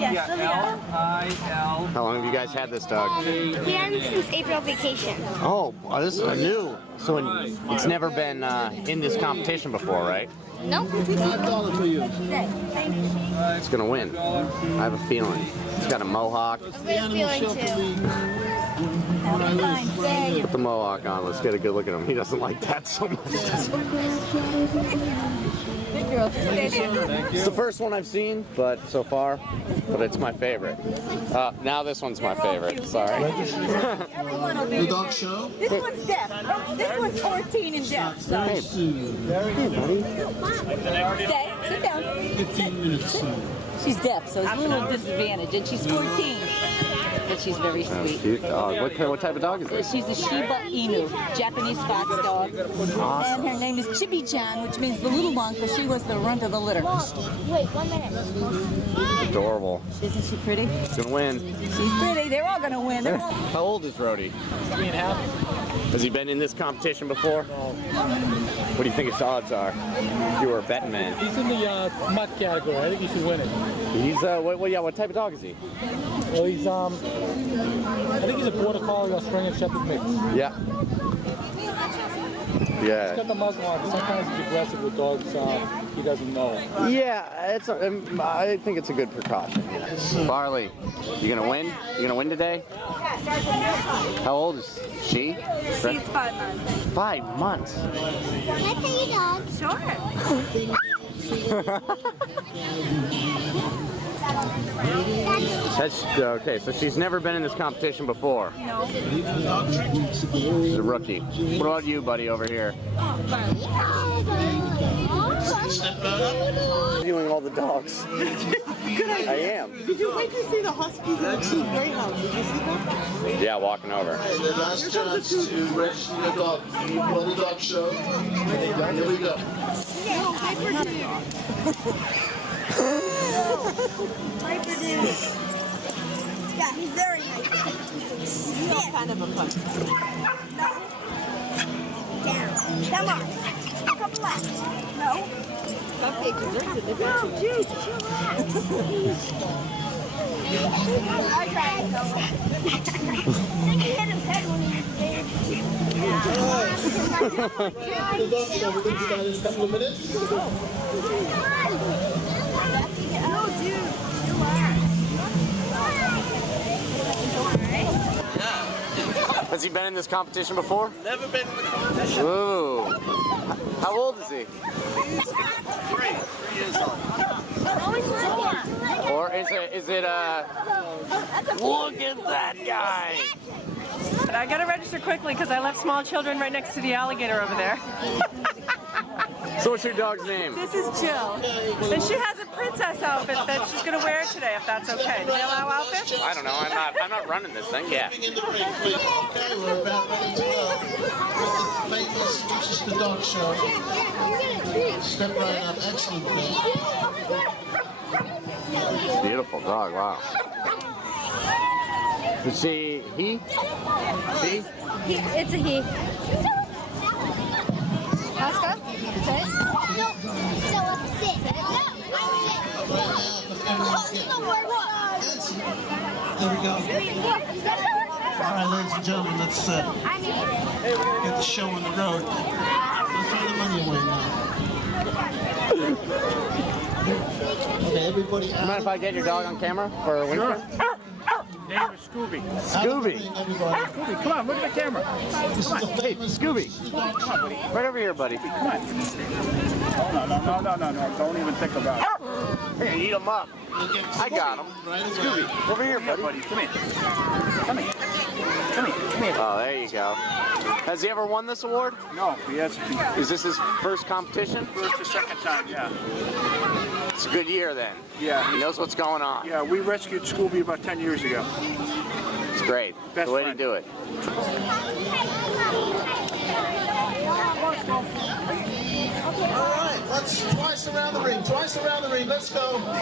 Yeah, L-I-L. How long have you guys had this dog? We had him since April vacation. Oh, this is new. So it's never been in this competition before, right? Nope. $5 for you. It's gonna win. I have a feeling. It's got a mohawk. I have a feeling too. Put the mohawk on. Let's get a good look at him. He doesn't like that so much. It's the first one I've seen, but so far, it's my favorite. Now this one's my favorite. Sorry. The dog show? This one's deaf. This one's 14 and deaf. So. Hey, buddy. Stay. Sit down. 15 minutes. She's deaf, so it's a little disadvantage, and she's 14. But she's very sweet. Cute dog. What type of dog is this? She's a Shiba Inu, Japanese fox dog. Awesome. And her name is Chibi-chan, which means the little one, because she was the runt of the litter. Wait, 1 minute. Adorable. Isn't she pretty? It's gonna win. She's pretty. They're all going to win. They're all... How old is Rhodey? 3.5. Has he been in this competition before? No. What do you think his odds are? If you were a betting man. He's in the mutt category. I think he should win it. He's what type of dog is he? Well, he's I think he's a border collie Australian Shepherd mix. Yeah. He's Yeah. got the muzzle on. Sometimes he's aggressive with dogs he doesn't know. Yeah, I think it's a good precaution. Barley, you gonna win? You gonna win today? How old is she? She's 5 months. 5 months. Can I pet your dog? Okay, so she's never been in this competition before. No. She's a rookie. What about you, buddy, over here? Viewing all the dogs. Good idea. I am. Did you wait to see the Huskies and the 2 Greyhounds? Did you see that? Yeah, walking over. The last chance to register your dog for the dog show. Here we go. Yeah, he's very nice. He's kind of a puppy. Down. Come on. A couple laps. No. Cupcake desserts in the No, dude, chillax. I tried to go. You hit him head when he was there. The dog show, we're going to start in a couple of minutes. No, dude, chillax. Has he been in this competition before? Never been in the competition. Ooh. How old is he? He's 3 years old. Or is it look at that guy. I gotta register quickly because I left small children right next to the alligator over there. So what's your dog's name? This is Jill. And she has a princess outfit that she's gonna wear today, if that's okay. Do they allow outfits? I don't know. I'm not running this thing. Yeah. In the ring, please. Okay, we're about ready to go. The famous Winchester dog show. Step right up. Excellent. Beautiful dog. Wow. Is he? She? It's a he. Oscar? Sit. No, sit. No, There we go. All right, ladies and gentlemen, let's get the show on the road. Let's throw the money away now. Okay, everybody out. You mind if I get your dog on camera for Winchester? Name is Scooby. Scooby. Everybody. Scooby, come on, look at the camera. This is the famous Scooby. Right over here, buddy. Come on. No. Don't even think about it. Here, eat him up. I got him. Scooby, over here, buddy. Come here. Come here. Oh, there you go. Has he ever won this award? No, he has Is this his first competition? first or second time, yeah. It's a good year then. Yeah. He knows what's going on. Yeah, we rescued Scooby about 10 years ago. It's great. Best the way friend. to do it. All right, let's twice around the ring. Let's go. Let's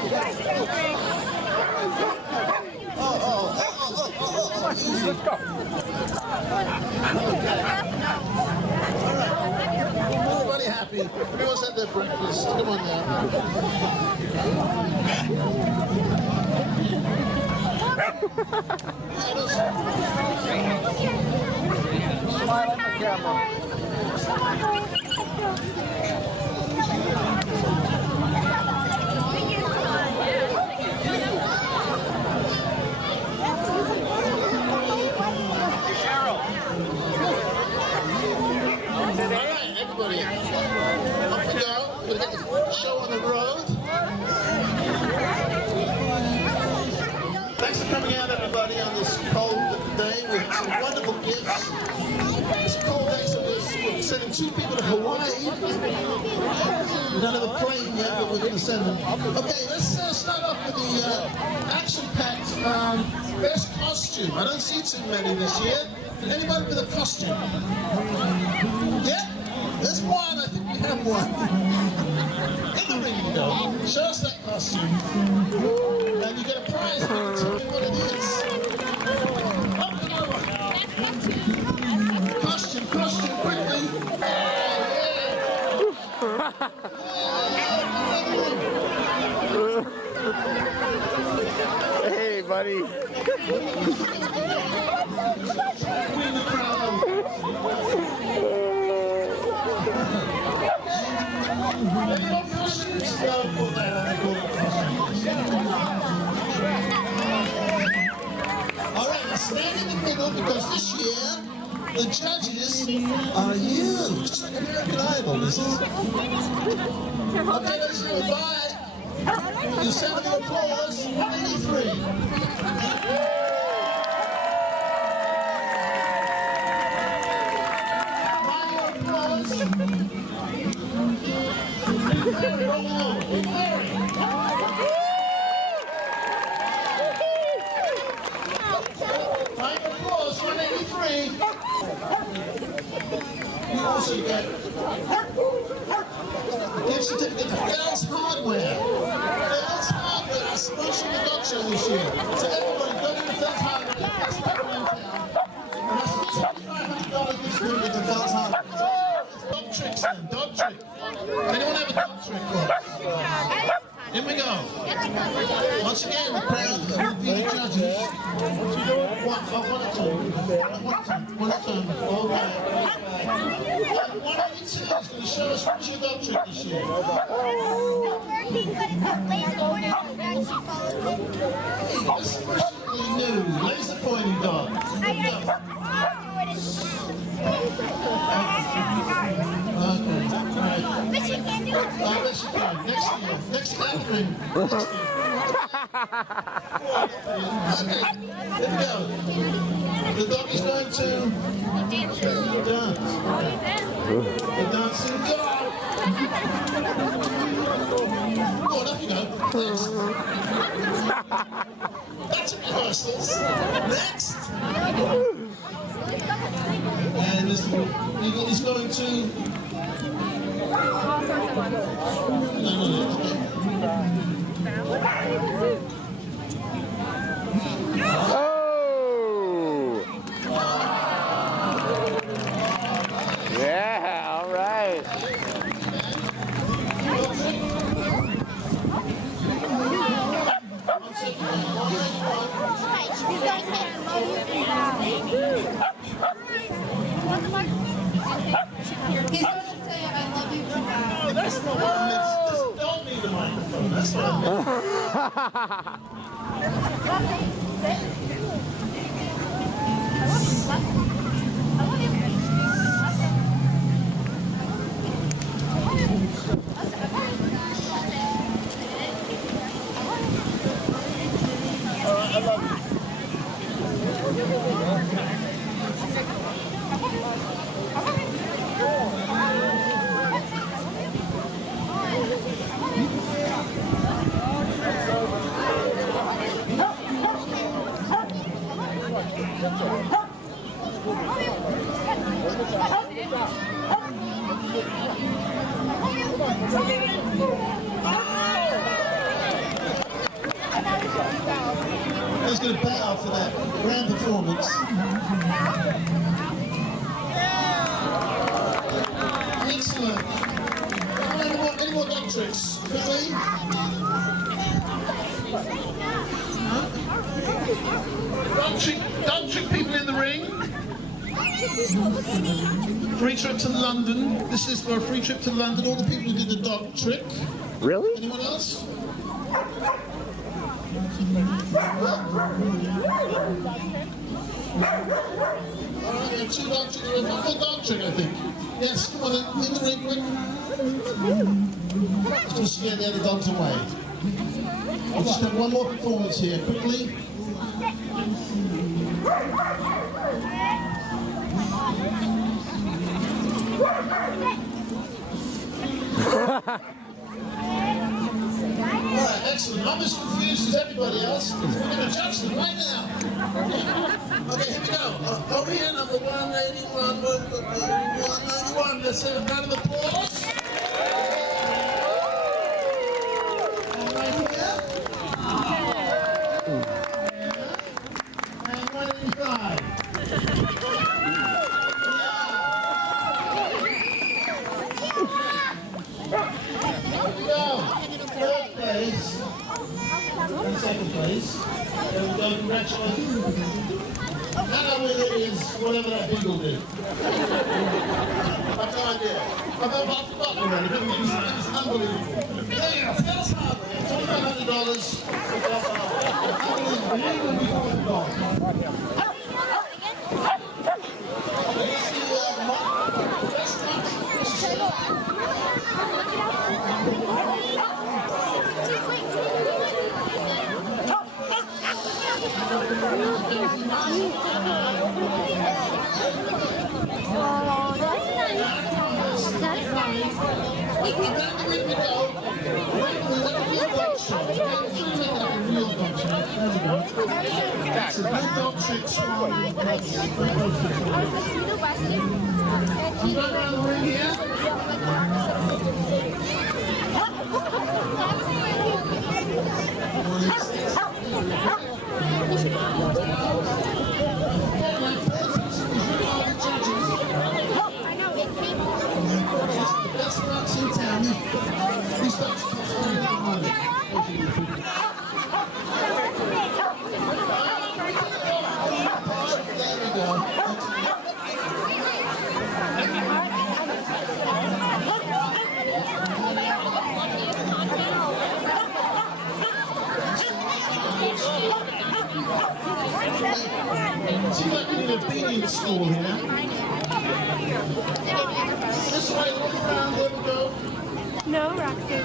go. Everybody happy. Everyone's had their breakfast. Come on now. Smile at the camera. Alright, everybody. Off we go. We're going to get the show on the road. Thanks for coming out, everybody, on this cold day with some wonderful gifts. It's cold day, so we're sending 2 people to Hawaii. We don't have a plane yet, but we're going to send them. Okay, let's start off with the action-packed best costume. I don't see too many this year. Anybody with a costume? Yeah? There's one. I think we have one. In the ring you go. Show us that costume. And you get a prize. Tell me what it is. Up another one. Costume, quickly. Hey, buddy. Alright, now stand in the middle because this year the judges are you. Just like American Idol, this is. Okay, let's go. Bye. You sound your applause. 183. You also get gift certificate to Phil's Hardware. Phil's Hardware is sponsoring the dog show this year. So everybody go to the Phil's Hardware. That's the one in town. And that's $2,500 gift certificate to Phil's Hardware. It's dog tricks then, dog trick. Anyone have a dog trick for us? Here we go. Once again, we're proud of the judges. One at a time. All right. 182 is going to show us what's your dog trick this year. It's freshly new. Laser pointing dog. Next gathering. Here we go. The dog is going to dance. The dancing dog. Oh, off you go. Next. That's a rehearsals. Next. And he's going to. Oh! Yeah, all right. Don't need the microphone. That's what I was going to bow for that grand performance. Excellent. Any more dog tricks? Quickly? Huh? Don't trick people in the ring. Free trip to London. This is for a free trip to London. All the people who did the dog trick. Really? Anyone else? Alright, and 2 dog tricks. One more dog trick, I think. Yes, come on, in the ring, quick. Just scare the other dogs away. I'll just have one more performance here, quickly. Alright, excellent. I'm as confused as everybody else. We're going to judge them right now. Okay, here we go. Over here, number 181, 191. Let's have a round of applause. And right here. And 185. Here we go. Third place. And second place. There we go. Congratulations. That winner is whatever that beagle did. I've no idea. I've forgotten already. It was unbelievable. There you go. Tell us hardly. $2,500. Unbelievable. That's a good dog trick song. You run around the ring here. That's what's in town. These dogs cost money. There we go. Seems like we need a obedience school here. This way, look around, there we go. No, Roxy.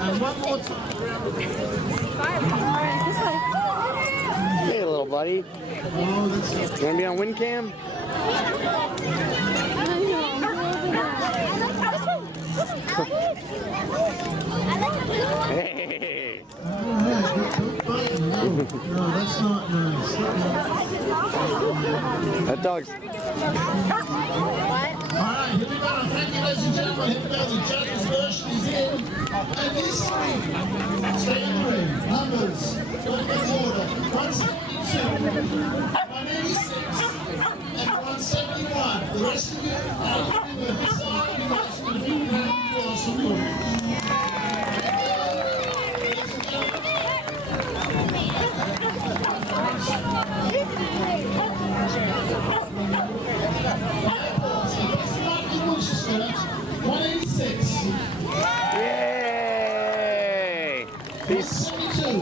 And one more time. Hey, little buddy. Oh, that's it. You want to be on WinCam? Hey. No, that's not nice. That dog's... All right, here we go. Thank you, ladies and gentlemen. Here we go. The judges' version is in. And these three stay in the ring. Numbers, going in order. 172, 186, and 171. The rest of you are in the side. You guys are going to be around the floor. So move. Winchester, 186. Yay! Peace. 172.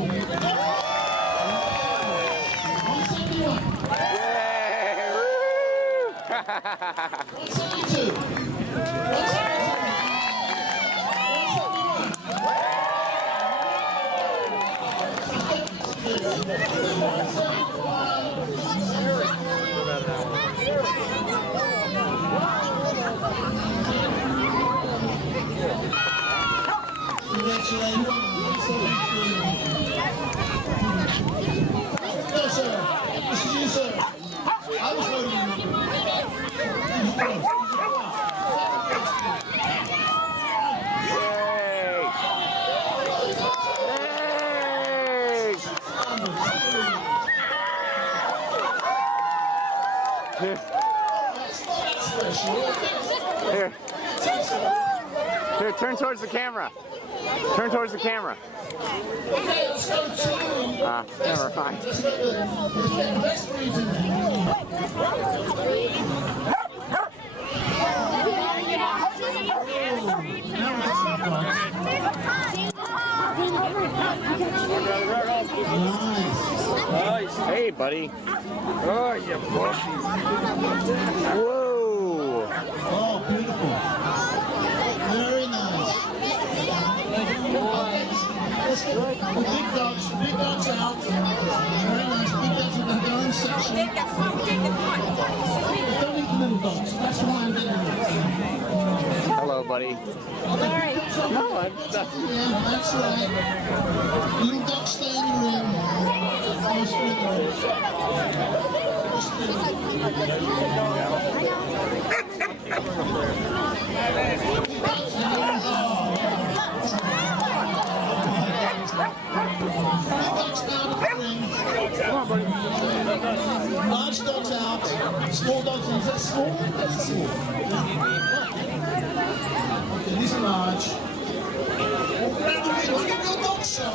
171. Yay! Woo! 172. 171. No, sir. This is you, sir. I was voting you. Here, turn Turn towards the camera. Turn towards the camera. Okay, let's go to Never mind. the next region. Nice. Hey, buddy. Oh, you bushy. Whoa. Oh, beautiful. Very nice. Let's go. The big dogs out. Very nice. Big dogs have their own section. Don't eat the little dogs. That's why I'm getting it. Hello, buddy. Sorry. No, Yeah, that's right. Little dogs stay in the ring. Large dogs out, small dogs in. Is that small? That's small. Okay, these are large. Look at your dog show.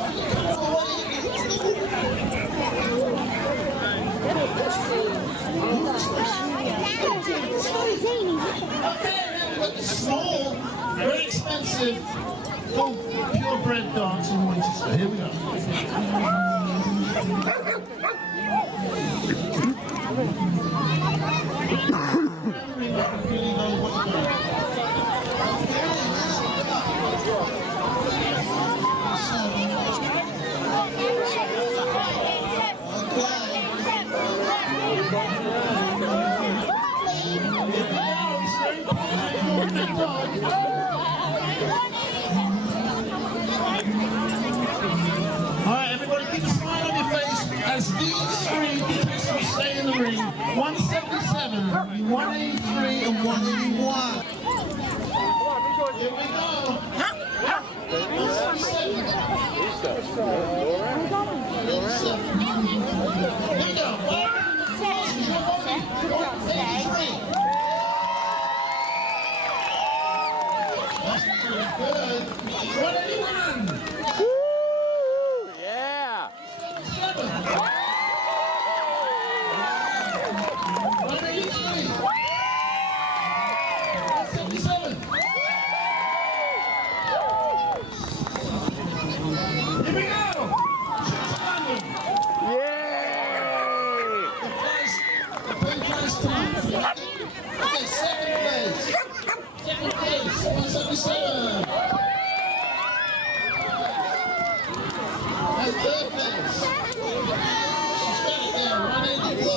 Okay, but small, very expensive, full purebred dogs in Winchester. Here we go. Alright, everybody keep a smile on your face as these three contestants stay in the ring. 177, 183, and 181. Here we go. 177. Here we go. 183. That's pretty good. 181. Yeah. 183. 177. Here we go. 600. Yay! The big prize tonight. Okay, second place. Second place, 177. And third place. She's got it there, 181.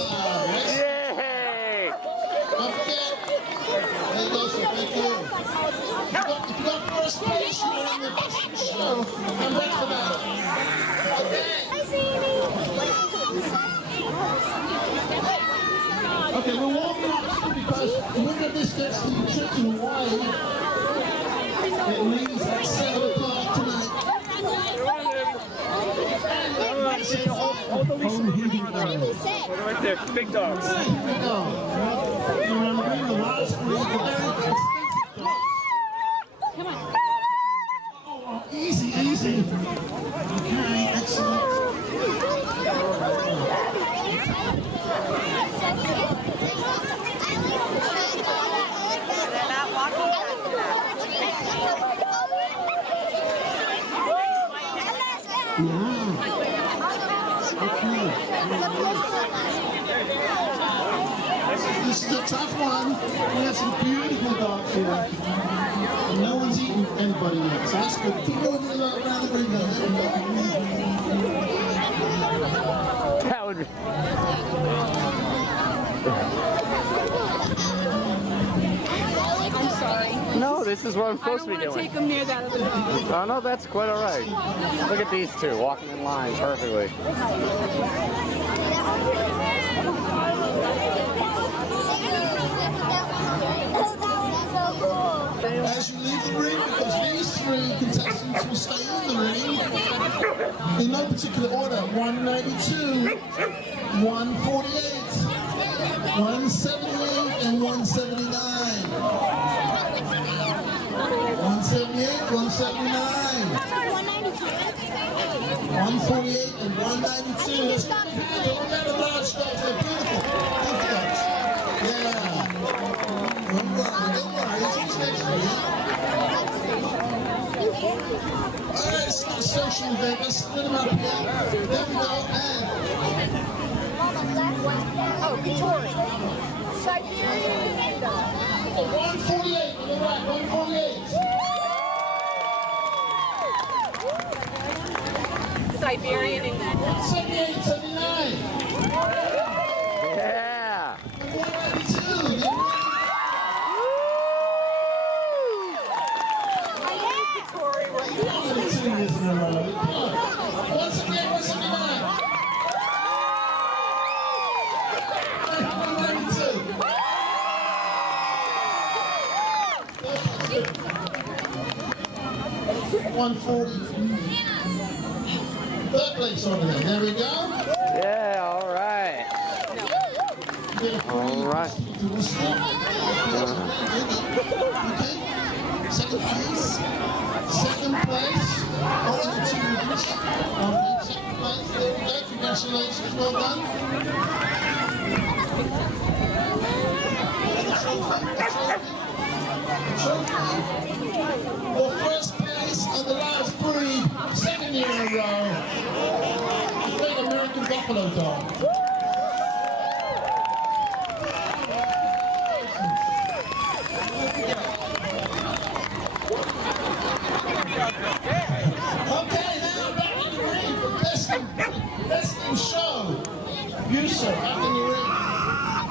Yay! Don't forget. There you go, sir. Thank you. If you got first place, you were in the best of the show. I'm ready for that. Okay, we're warming up because when this gets to the trip to Hawaii, it leaves at 7 o'clock tonight. Hold the leash. Right there, big dogs. Here we go. You're on the large screen, the very expensive dogs. Come on. Oh, easy, easy. Okay, excellent. They're not walking fast enough. This is a tough one. We have some beautiful dogs here. And no one's eaten anybody yet, so that's good. Keep moving around the ring though. That would be... I'm sorry. No, this is what I'm I supposed don't to be want to doing. take them near that other dog. Oh, no, that's quite all right. Look at these two walking in line perfectly. As you leave the ring, because these three contestants will stay in the ring in no particular order: 192, 148, 178, and 179. 178, 179, 148, and 192. Let's give it a hand. Look at the large dogs. They're beautiful. Big dogs. Yeah. Don't worry. It's stationary. All right, it's not a social event. Let's split them up here. There we go. And Oh, Victoria. Siberian. 148 on the right. 148. Siberian English. 78, 79. Yeah. 192. Once again, 179. 140. Third place over there. There we go. Yeah, all right. All right. Okay. Second place. Second place. Only the two winners. Okay, second place. There we go. Congratulations. Well done. And the trophy. The trophy. For first place on the last breed, second year in a row. The Great American Buffalo Dog. Okay, now back in the ring for best in show. You, sir, back in the ring.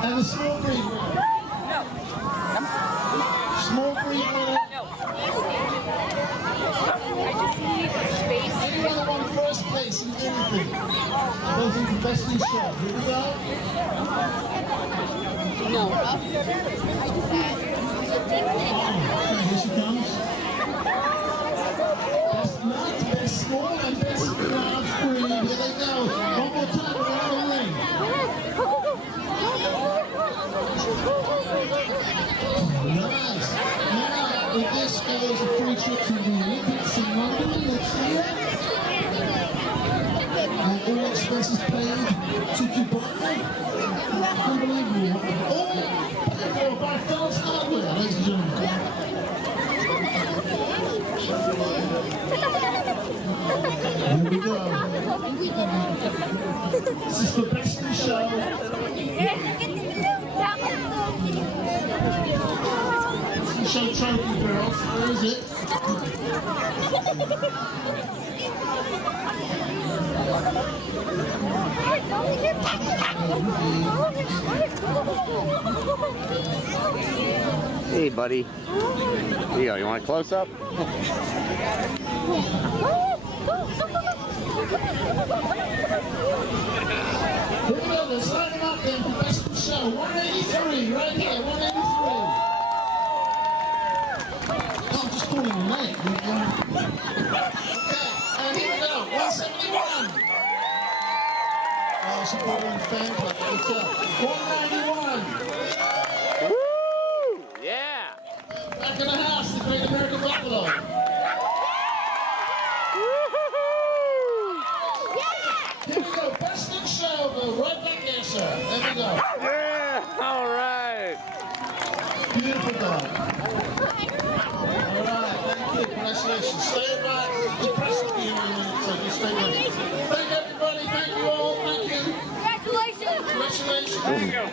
And the small breed winner. Small breed winner. Anyone won first place in anything. Those are the best in show. Here we go. No. Here she comes. Best night, best small, and best large breed. Here they go. One more time around the ring. Nice. Now, if this goes a free trip to the Olympics in London next year, and all expenses paid to Dubai. Unbelievable. All paid for by Phil's Hardware, ladies and gentlemen. Here we go. This is the best in show. Show trophy, girls. Where is it? Hey, buddy. Here you go. You want a close up? Here we go. Let's line them up then for best in show. 183, right here. 183. I'm just calling your name. Okay, and here we go. 171. Oh, she put on fan club. What's up? 191. Woo! Yeah. Back in the house, the Great American Buffalo. Here we go. Best in show. Go right back there, sir. There we go. Yeah. All right. Beautiful dog. Alright, thank you. Congratulations. Stay right. The press will be here in a minute, so just stay right. Thank everybody. Thank you all. Thank you. Congratulations. Congratulations. There you go.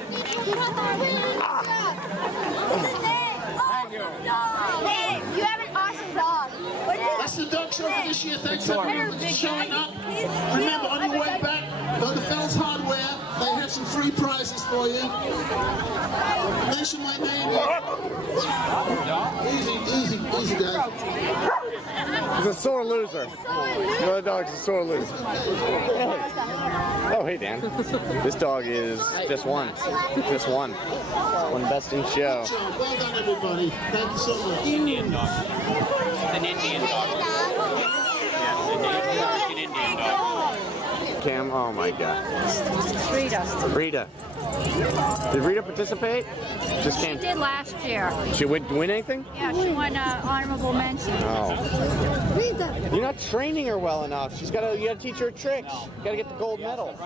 Hey, you have an awesome dog. That's the dog show for this year. Thanks everyone for showing up. Remember, on your way back, go to Phil's Hardware. They have some free prizes for you. Mention my name. Easy, guys. He's a sore loser. The other dog's a sore loser. Oh, hey, Dan. This dog is just one. Just one. One best in show. Well done, everybody. Thank you so much. Indian dog. An Indian dog. Yes, an American Indian dog. Cam, oh my God. Rita. Rita. Did Rita participate? Just She came. did last year. She would win anything? Yeah, she won honorable mention. Oh. You're not training her well enough. You gotta teach her tricks. You gotta get the gold medal.